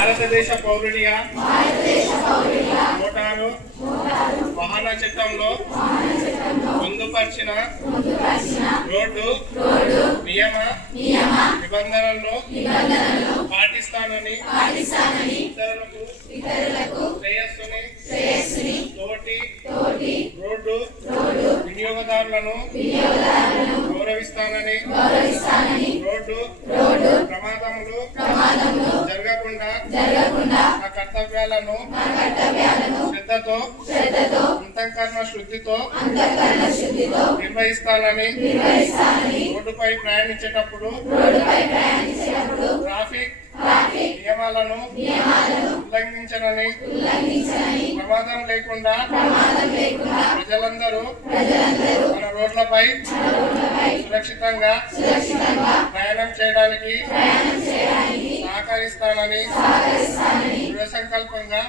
భారతదేశ పౌరునిగా మోటారు వాహన చట్టంలో పొందుపరిచిన రోడ్డు నియమ నిబంధనలను పాటిస్తానని ఇతరులకు శ్రేయస్సుని తోటి రోడ్డు వినియోగదారులను గౌరవిస్తానని రోడ్డు ప్రమాదములు జరగకుండా నా కర్తవ్యాలను శ్రద్ధతో అంతఃకరణ శుద్ధితో నిర్వహిస్తానని రోడ్డుపై ప్రయాణించేటప్పుడు ట్రాఫిక్ నియమాలను ఉల్లంఘించనని ప్రమాదం లేకుండా ప్రజలందరూ మన రోడ్లపై సురక్షితంగా ప్రయాణం చేయడానికి సహకరిస్తానని దృఢ సంకల్పంగా